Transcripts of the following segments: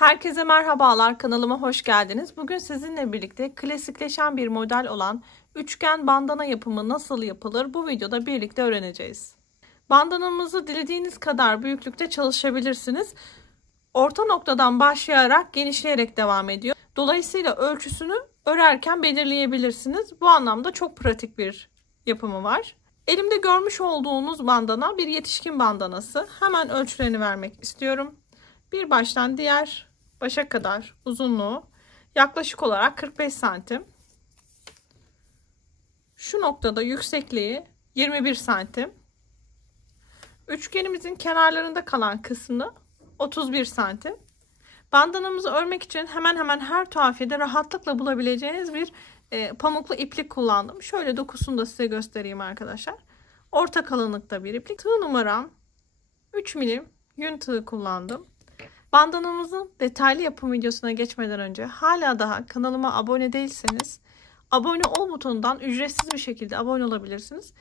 Herkese merhabalar, kanalıma hoş geldiniz. Bugün sizinle birlikte klasikleşen bir model olan üçgen bandana yapımı nasıl yapılır bu videoda birlikte öğreneceğiz. Bandanamızı dilediğiniz kadar büyüklükte çalışabilirsiniz. Orta noktadan başlayarak genişleyerek devam ediyor. Dolayısıyla ölçüsünü örerken belirleyebilirsiniz. Bu anlamda çok pratik bir yapımı var. Elimde görmüş olduğunuz bandana bir yetişkin bandanası. Hemen ölçülerini vermek istiyorum. Bir baştan diğer başa kadar uzunluğu yaklaşık olarak 45 santim. Şu noktada yüksekliği 21 santim. Üçgenimizin kenarlarında kalan kısmı 31 santim. Bandanamızı örmek için hemen hemen her tuhafiyede rahatlıkla bulabileceğiniz bir pamuklu iplik kullandım. Şöyle dokusunu da size göstereyim arkadaşlar. Orta kalınlıkta bir iplik. Tığ numaram 3 milim yün tığı kullandım. Bandanamızın detaylı yapım videosuna geçmeden önce hala daha kanalıma abone değilseniz abone ol butonundan ücretsiz bir şekilde abone olabilirsiniz.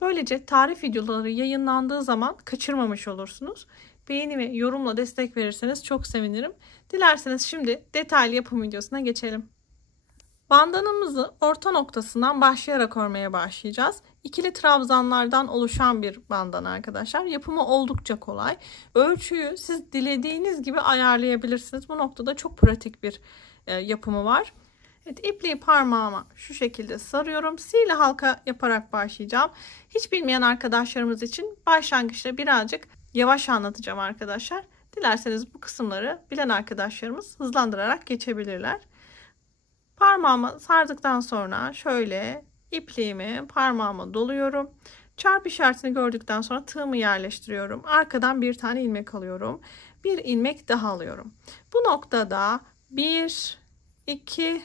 Böylece tarif videoları yayınlandığı zaman kaçırmamış olursunuz. Beğeni ve yorumla destek verirseniz çok sevinirim. Dilerseniz şimdi detaylı yapım videosuna geçelim. Bandanamızı orta noktasından başlayarak örmeye başlayacağız. İkili trabzanlardan oluşan bir bandana arkadaşlar. Yapımı oldukça kolay. Ölçüyü siz dilediğiniz gibi ayarlayabilirsiniz. Bu noktada çok pratik bir yapımı var. Evet, ipliği parmağıma şu şekilde sarıyorum. Sihirli halka yaparak başlayacağım. Hiç bilmeyen arkadaşlarımız için başlangıçta birazcık yavaş anlatacağım arkadaşlar. Dilerseniz bu kısımları bilen arkadaşlarımız hızlandırarak geçebilirler. Parmağıma sardıktan sonra şöyle ipliğimi parmağıma doluyorum. Çarpı işaretini gördükten sonra tığımı yerleştiriyorum. Arkadan bir tane ilmek alıyorum. Bir ilmek daha alıyorum. Bu noktada 1, 2,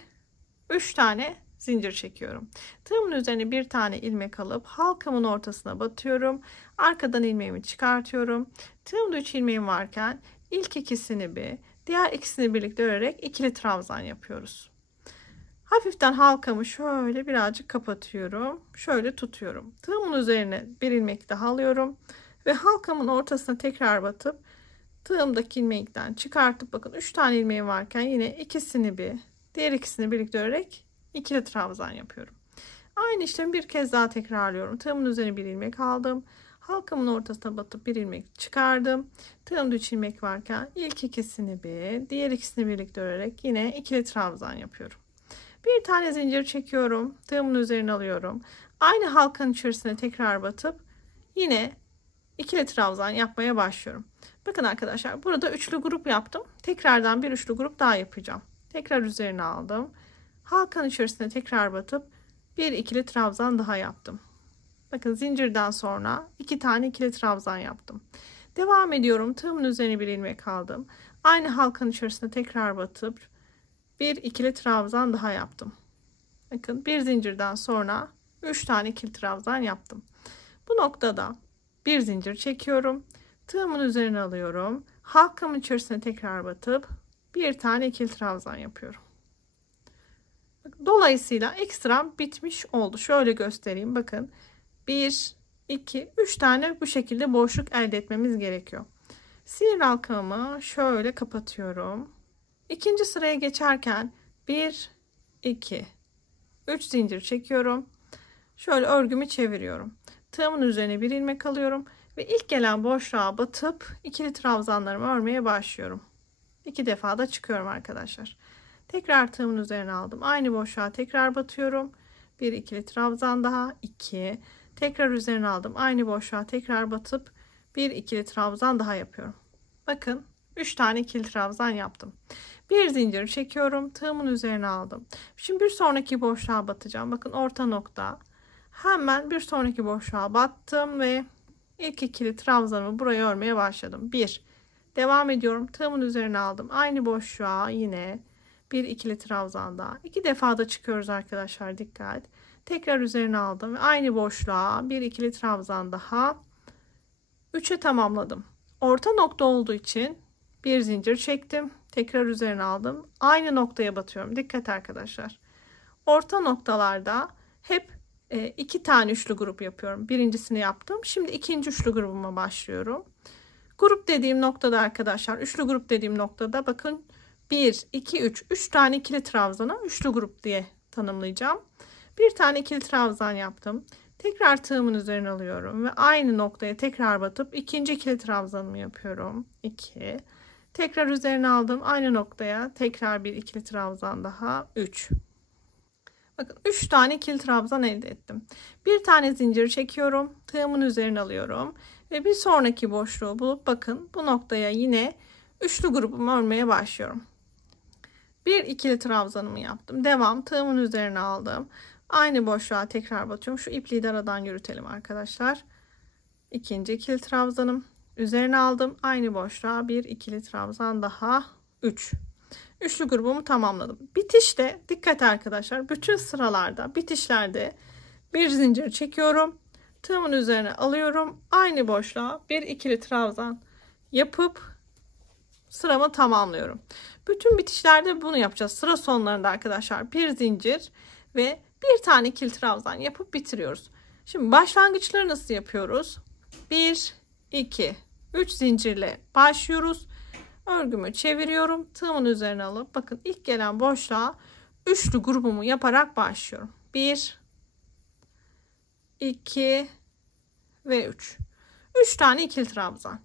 3 tane zincir çekiyorum. Tığımın üzerine bir tane ilmek alıp halkamın ortasına batıyorum. Arkadan ilmeğimi çıkartıyorum. Tığımda 3 ilmeğim varken ilk ikisini diğer ikisini birlikte örerek ikili trabzan yapıyoruz. Hafiften halkamı şöyle birazcık kapatıyorum. Şöyle tutuyorum. Tığımın üzerine bir ilmek daha alıyorum. Ve halkamın ortasına tekrar batıp tığımdaki ilmekten çıkartıp bakın 3 tane ilmeğim varken yine ikisini diğer ikisini birlikte örerek ikili trabzan yapıyorum. Aynı işlemi bir kez daha tekrarlıyorum. Tığımın üzerine bir ilmek aldım. Halkamın ortasına batıp bir ilmek çıkardım. Tığımda 3 ilmek varken ilk ikisini diğer ikisini birlikte örerek yine ikili trabzan yapıyorum. Bir tane zincir çekiyorum. Tığımın üzerine alıyorum. Aynı halkanın içerisine tekrar batıp yine ikili trabzan yapmaya başlıyorum. Bakın arkadaşlar burada üçlü grup yaptım. Tekrardan bir üçlü grup daha yapacağım. Tekrar üzerine aldım. Halkanın içerisine tekrar batıp bir ikili trabzan daha yaptım. Bakın zincirden sonra 2 tane ikili trabzan yaptım. Devam ediyorum. Tığımın üzerine bir ilmek aldım. Aynı halkanın içerisine tekrar batıp bir ikili trabzan daha yaptım. Bakın bir zincirden sonra 3 tane ikili trabzan yaptım. Bu noktada bir zincir çekiyorum. Tığımın üzerine alıyorum. Halkamın içerisine tekrar batıp bir tane ikili trabzan yapıyorum. Dolayısıyla ekstram bitmiş oldu. Şöyle göstereyim. Bakın 1, 2, 3 tane bu şekilde boşluk elde etmemiz gerekiyor. Sihirli halkamı şöyle kapatıyorum. İkinci sıraya geçerken 1, 2, 3 zincir çekiyorum. Şöyle örgümü çeviriyorum. Tığımın üzerine bir ilmek alıyorum ve ilk gelen boşluğa batıp ikili trabzanlarımı örmeye başlıyorum. 2 defa da çıkıyorum arkadaşlar. Tekrar tığımın üzerine aldım. Aynı boşluğa tekrar batıyorum. Bir ikili trabzan daha 2. Tekrar üzerine aldım. Aynı boşluğa tekrar batıp bir ikili trabzan daha yapıyorum. Bakın 3 tane ikili trabzan yaptım. Bir zincir çekiyorum. Tığımın üzerine aldım. Şimdi bir sonraki boşluğa batacağım. Bakın orta nokta. Hemen bir sonraki boşluğa battım ve ilk ikili trabzanımı buraya örmeye başladım. 1. Devam ediyorum. Tığımın üzerine aldım. Aynı boşluğa yine bir ikili trabzan daha. 2 defa da çıkıyoruz arkadaşlar. Dikkat. Tekrar üzerine aldım ve aynı boşluğa bir ikili trabzan daha. 3'e tamamladım. Orta nokta olduğu için bir zincir çektim. Tekrar üzerine aldım. Aynı noktaya batıyorum. Dikkat arkadaşlar. Orta noktalarda hep 2 tane üçlü grup yapıyorum. Birincisini yaptım. Şimdi ikinci üçlü grubuma başlıyorum. Grup dediğim noktada arkadaşlar, üçlü grup dediğim noktada bakın 1, 2, 3. 3 tane ikili trabzana üçlü grup diye tanımlayacağım. Bir tane ikili trabzan yaptım. Tekrar tığımın üzerine alıyorum ve aynı noktaya tekrar batıp ikinci ikili trabzanımı yapıyorum. 2. Tekrar üzerine aldım. Aynı noktaya tekrar bir ikili trabzan daha. 3. Bakın 3 tane ikili trabzan elde ettim. Bir tane zincir çekiyorum. Tığımın üzerine alıyorum. Ve bir sonraki boşluğu bulup bakın bu noktaya yine üçlü grubumu örmeye başlıyorum. Bir ikili trabzanımı yaptım. Devam. Tığımın üzerine aldım. Aynı boşluğa tekrar batıyorum. Şu ipliği de aradan yürütelim arkadaşlar. İkinci ikili trabzanım. Üzerine aldım. Aynı boşluğa bir ikili trabzan daha. 3. Üçlü grubumu tamamladım. Bitişte dikkat arkadaşlar. Bütün sıralarda, bitişlerde bir zincir çekiyorum. Tığımın üzerine alıyorum. Aynı boşluğa bir ikili trabzan yapıp sıramı tamamlıyorum. Bütün bitişlerde bunu yapacağız. Sıra sonlarında arkadaşlar bir zincir ve bir tane ikili trabzan yapıp bitiriyoruz. Şimdi başlangıçları nasıl yapıyoruz? 1, 2, 3 zincirle başlıyoruz. Örgümü çeviriyorum. Tığımın üzerine alıp bakın ilk gelen boşluğa üçlü grubumu yaparak başlıyorum. 1, 2 ve 3. 3 tane ikili trabzan.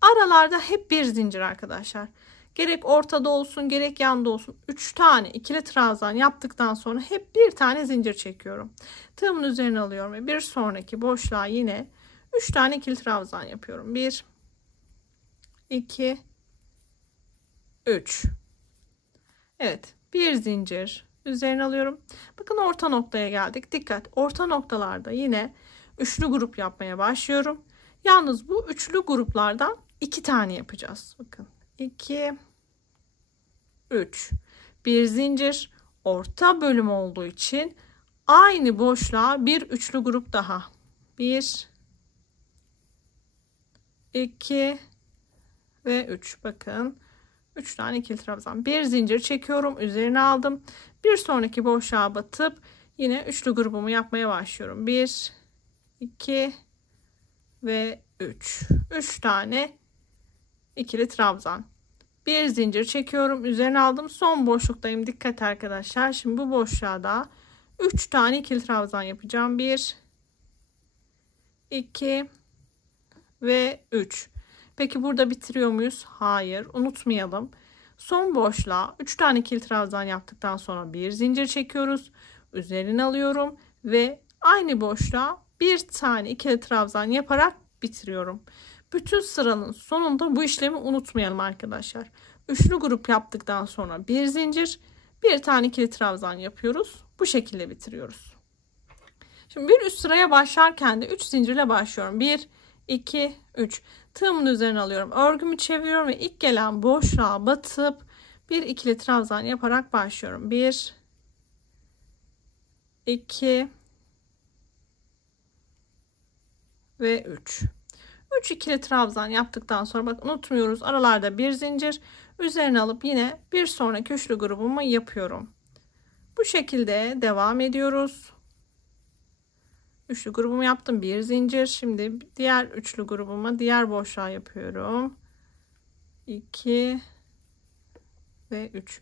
Aralarda hep bir zincir arkadaşlar. Gerek ortada olsun gerek yanda olsun 3 tane ikili trabzan yaptıktan sonra hep bir tane zincir çekiyorum. Tığımın üzerine alıyorum ve bir sonraki boşluğa yine 3 tane ikili trabzan yapıyorum. 1, 2, 3. Evet, bir zincir üzerine alıyorum. Bakın orta noktaya geldik. Dikkat, orta noktalarda yine üçlü grup yapmaya başlıyorum. Yalnız bu üçlü gruplardan 2 tane yapacağız. Bakın 2, 3. Bir zincir, orta bölüm olduğu için aynı boşluğa bir üçlü grup daha. 1, 2 ve 3. Bakın 3 tane ikili trabzan. Bir zincir çekiyorum. Üzerine aldım. Bir sonraki boşluğa batıp yine üçlü grubumu yapmaya başlıyorum. 1, 2 ve 3. 3 tane ikili trabzan. Bir zincir çekiyorum. Üzerine aldım. Son boşluktayım. Dikkat arkadaşlar. Şimdi bu boşluğa da 3 tane ikili trabzan yapacağım. 1, 2 ve 3. Peki burada bitiriyor muyuz? Hayır. Unutmayalım. Son boşluğa 3 tane ikili trabzan yaptıktan sonra bir zincir çekiyoruz. Üzerine alıyorum ve aynı boşluğa bir tane ikili trabzan yaparak bitiriyorum. Bütün sıranın sonunda bu işlemi unutmayalım arkadaşlar. Üçlü grup yaptıktan sonra bir zincir, bir tane ikili trabzan yapıyoruz. Bu şekilde bitiriyoruz. Şimdi bir üst sıraya başlarken de 3 zincirle başlıyorum. 1, 2, 3. Tığımın üzerine alıyorum. Örgümü çeviriyorum ve ilk gelen boşluğa batıp bir ikili trabzan yaparak başlıyorum. 1, 2 ve 3. 3 ikili trabzan yaptıktan sonra bak unutmuyoruz. Aralarda bir zincir. Üzerine alıp yine bir sonraki üçlü grubumu yapıyorum. Bu şekilde devam ediyoruz. Üçlü grubumu yaptım. Bir zincir. Şimdi diğer üçlü grubuma diğer boşluğa yapıyorum. 2 ve 3.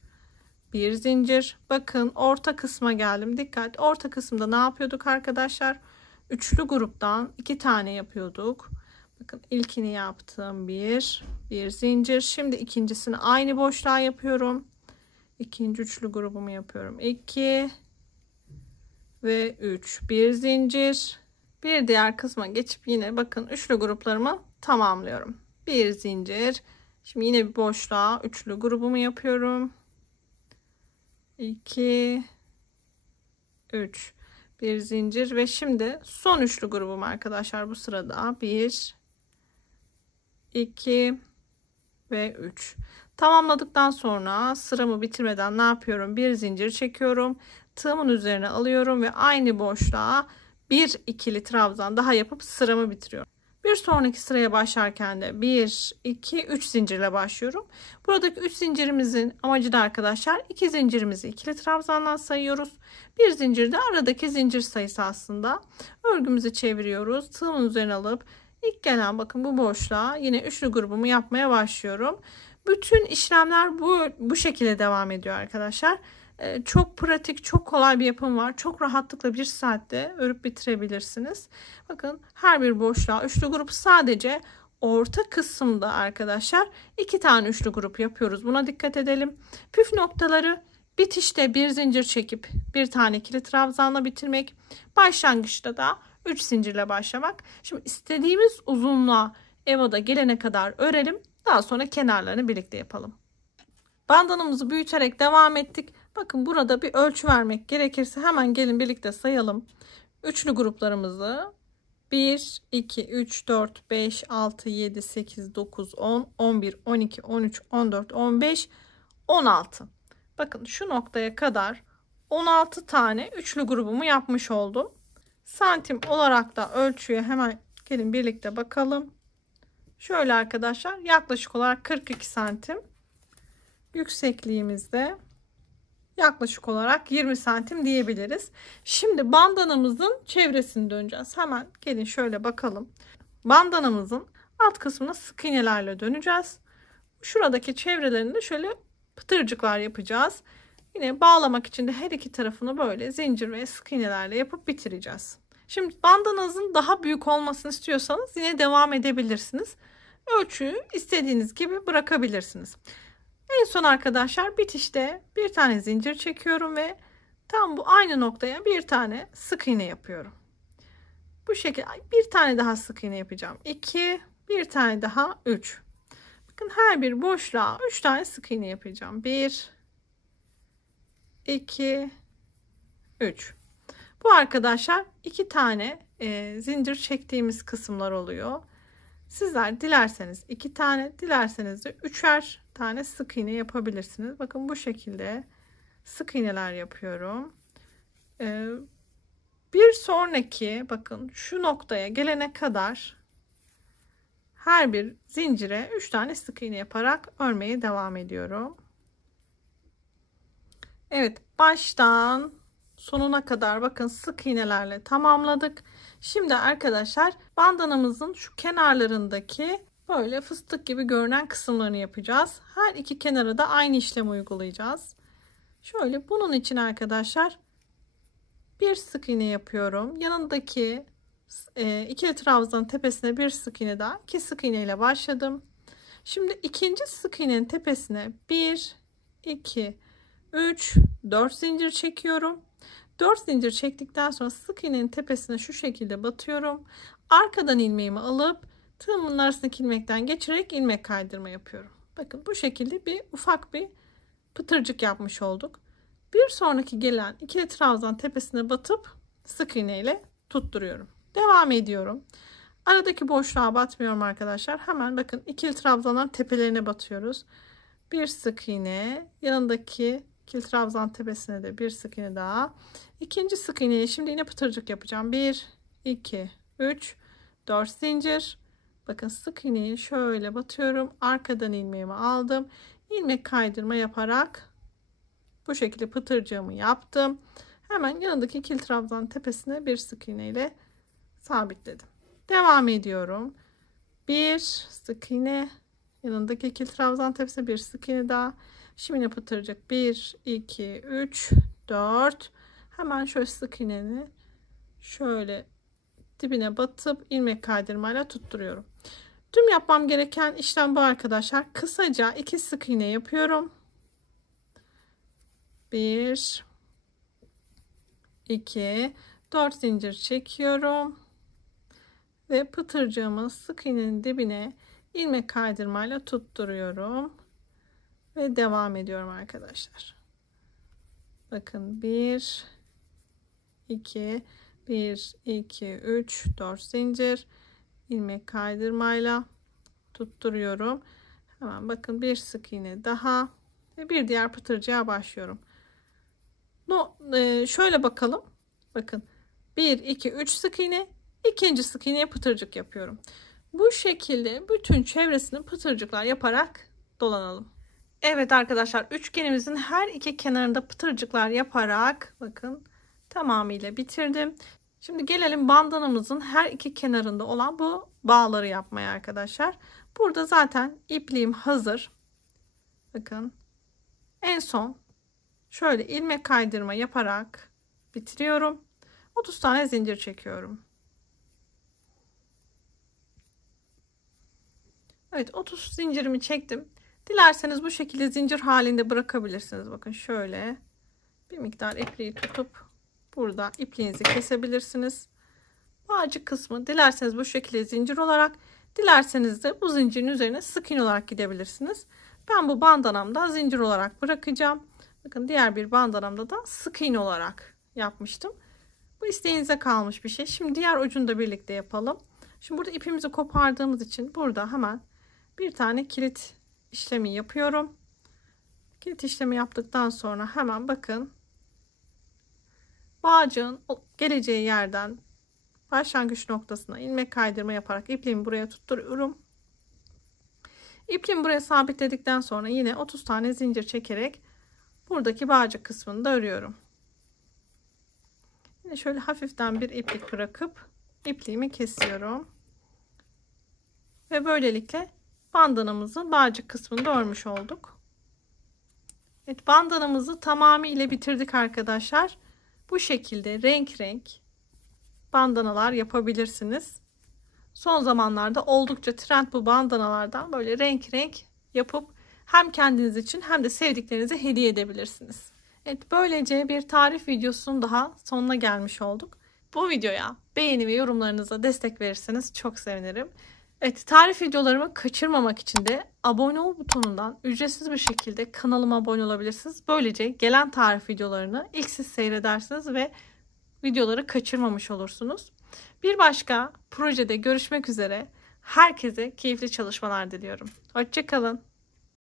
Bir zincir. Bakın orta kısma geldim. Dikkat. Orta kısımda ne yapıyorduk arkadaşlar? Üçlü gruptan 2 tane yapıyorduk. Bakın ilkini yaptım. Bir zincir. Şimdi ikincisini aynı boşluğa yapıyorum. İkinci üçlü grubumu yapıyorum. 2 ve 3. Bir zincir. Bir diğer kısma geçip yine bakın üçlü gruplarımı tamamlıyorum. Bir zincir. Şimdi yine bir boşluğa üçlü grubumu yapıyorum. 2 3. Bir zincir ve şimdi son üçlü grubum arkadaşlar bu sırada 1 2 ve 3. Tamamladıktan sonra sıramı bitirmeden ne yapıyorum? Bir zincir çekiyorum. Tığımın üzerine alıyorum ve aynı boşluğa bir ikili trabzan daha yapıp sıramı bitiriyorum. Bir sonraki sıraya başlarken de 1 2 3 zincirle başlıyorum. Buradaki 3 zincirimizin amacı da arkadaşlar 2 zincirimizi ikili trabzandan sayıyoruz. Bir zincir de aradaki zincir sayısı aslında. Örgümüzü çeviriyoruz. Tığımın üzerine alıp İlk gelen bakın bu boşluğa yine üçlü grubumu yapmaya başlıyorum. Bütün işlemler bu şekilde devam ediyor arkadaşlar. Çok pratik, çok kolay bir yapım var. Çok rahatlıkla 1 saatte örüp bitirebilirsiniz. Bakın her bir boşluğa üçlü grup, sadece orta kısımda arkadaşlar 2 tane üçlü grup yapıyoruz. Buna dikkat edelim. Püf noktaları: bitişte bir zincir çekip bir tane ikili trabzanla bitirmek. Başlangıçta da 3 zincirle başlamak. Şimdi istediğimiz uzunluğa EVA'da gelene kadar örelim. Daha sonra kenarlarını birlikte yapalım. Bandanamızı büyüterek devam ettik. Bakın burada bir ölçü vermek gerekirse hemen gelin birlikte sayalım. Üçlü gruplarımızı 1, 2, 3, 4, 5, 6, 7, 8, 9, 10, 11, 12, 13, 14, 15, 16. Bakın şu noktaya kadar 16 tane üçlü grubumu yapmış oldum. Santim olarak da ölçüye hemen gelin birlikte bakalım. Şöyle arkadaşlar, yaklaşık olarak 42 santim. Yüksekliğimizde yaklaşık olarak 20 santim diyebiliriz. Şimdi bandanamızın çevresini döneceğiz. Hemen gelin şöyle bakalım. Bandanamızın alt kısmına sık iğnelerle döneceğiz. Şuradaki çevrelerinde şöyle pıtırcıklar yapacağız. Yine bağlamak için de her iki tarafını böyle zincir ve sık iğnelerle yapıp bitireceğiz. Şimdi bandananızın daha büyük olmasını istiyorsanız yine devam edebilirsiniz. Ölçüyü istediğiniz gibi bırakabilirsiniz. En son arkadaşlar bitişte bir tane zincir çekiyorum ve tam bu aynı noktaya bir tane sık iğne yapıyorum. Bu şekilde bir tane daha sık iğne yapacağım. 2, bir tane daha 3. Bakın her bir boşluğa 3 tane sık iğne yapacağım. 1, 2, 3. Bu arkadaşlar 2 tane zincir çektiğimiz kısımlar oluyor. Sizler dilerseniz 2 tane, dilerseniz de 3'er tane sık iğne yapabilirsiniz. Bakın bu şekilde sık iğneler yapıyorum. Bir sonraki bakın şu noktaya gelene kadar her bir zincire 3 tane sık iğne yaparak örmeye devam ediyorum. Evet, baştan sonuna kadar bakın sık iğnelerle tamamladık. Şimdi arkadaşlar bandanamızın şu kenarlarındaki böyle fıstık gibi görünen kısımlarını yapacağız. Her iki kenara da aynı işlemi uygulayacağız. Şöyle bunun için arkadaşlar bir sık iğne yapıyorum. Yanındaki ikili trabzanın tepesine bir sık iğne daha, 2 sık iğne ile başladım. Şimdi ikinci sık iğnenin tepesine 1, 2, 3, 4 zincir çekiyorum. 4 zincir çektikten sonra sık iğnenin tepesine şu şekilde batıyorum. Arkadan ilmeğimi alıp tığımın arasındaki ilmekten geçirerek ilmek kaydırma yapıyorum. Bakın bu şekilde bir ufak bir pıtırcık yapmış olduk. Bir sonraki gelen ikili trabzan tepesine batıp sık iğne ile tutturuyorum. Devam ediyorum. Aradaki boşluğa batmıyorum arkadaşlar. Hemen bakın ikili trabzanların tepelerine batıyoruz. Bir sık iğne, yanındaki ikili trabzan tepesine de bir sık iğne daha. İkinci sık iğneyi şimdi yine pıtırcık yapacağım. 1, 2, 3, 4 zincir. Bakın sık iğneyi şöyle batıyorum. Arkadan ilmeğimi aldım. İlmek kaydırma yaparak bu şekilde pıtırcığımı yaptım. Hemen yanındaki ikili trabzan tepesine bir sık iğne ile sabitledim. Devam ediyorum. Bir sık iğne, yanındaki ikili trabzan tepesine bir sık iğne daha. Şimdi yine pıtırcık 1, 2, 3, 4. Hemen şöyle sık iğneni şöyle dibine batıp ilmek kaydırmayla tutturuyorum. Tüm yapmam gereken işlem bu arkadaşlar. Kısaca 2 sık iğne yapıyorum. 1, 2, 4 zincir çekiyorum ve pıtırcığımı sık iğnenin dibine ilmek kaydırmayla tutturuyorum ve devam ediyorum arkadaşlar. Bakın 1, 2, 1, 2, 3, 4 zincir ilmek kaydırmayla tutturuyorum. Hemen bakın bir sık iğne daha ve bir diğer pıtırcığa başlıyorum. Şöyle bakalım. Bakın 1, 2, 3 sık iğne, ikinci sık iğneye pıtırcık yapıyorum. Bu şekilde bütün çevresini pıtırcıklar yaparak dolanalım. Evet arkadaşlar, üçgenimizin her iki kenarında pıtırcıklar yaparak bakın tamamıyla bitirdim. Şimdi gelelim bandanamızın her iki kenarında olan bu bağları yapmaya arkadaşlar. Burada zaten ipliğim hazır. Bakın. En son şöyle ilmek kaydırma yaparak bitiriyorum. 30 tane zincir çekiyorum. Evet, 30 zincirimi çektim. Dilerseniz bu şekilde zincir halinde bırakabilirsiniz. Bakın şöyle bir miktar ipliği tutup burada ipliğinizi kesebilirsiniz. Bağcık kısmı dilerseniz bu şekilde zincir olarak, dilerseniz de bu zincirin üzerine sık iğne olarak gidebilirsiniz. Ben bu bandanamda zincir olarak bırakacağım. Bakın diğer bir bandanamda da sık iğne olarak yapmıştım. Bu isteğinize kalmış bir şey. Şimdi diğer ucunu da birlikte yapalım. Şimdi burada ipimizi kopardığımız için burada hemen bir tane kilit işlemi yapıyorum. Kilit işlemi yaptıktan sonra hemen bakın bağcığın geleceği yerden başlangıç noktasına ilmek kaydırma yaparak ipliğimi buraya tutturuyorum. İpliğimi buraya sabitledikten sonra yine 30 tane zincir çekerek buradaki bağcık kısmını da örüyorum. Yine şöyle hafiften bir iplik bırakıp ipliğimi kesiyorum. Ve böylelikle bandanamızın bağcık kısmını da örmüş olduk. Evet, bandanamızı tamamıyla bitirdik arkadaşlar. Bu şekilde renk renk bandanalar yapabilirsiniz. Son zamanlarda oldukça trend bu bandanalardan, böyle renk renk yapıp hem kendiniz için hem de sevdiklerinize hediye edebilirsiniz. Evet, böylece bir tarif videosunun daha sonuna gelmiş olduk. Bu videoya beğeni ve yorumlarınıza destek verirseniz çok sevinirim. Evet, tarif videolarımı kaçırmamak için de abone ol butonundan ücretsiz bir şekilde kanalıma abone olabilirsiniz. Böylece gelen tarif videolarını ilk siz seyredersiniz ve videoları kaçırmamış olursunuz. Bir başka projede görüşmek üzere. Herkese keyifli çalışmalar diliyorum. Hoşça kalın.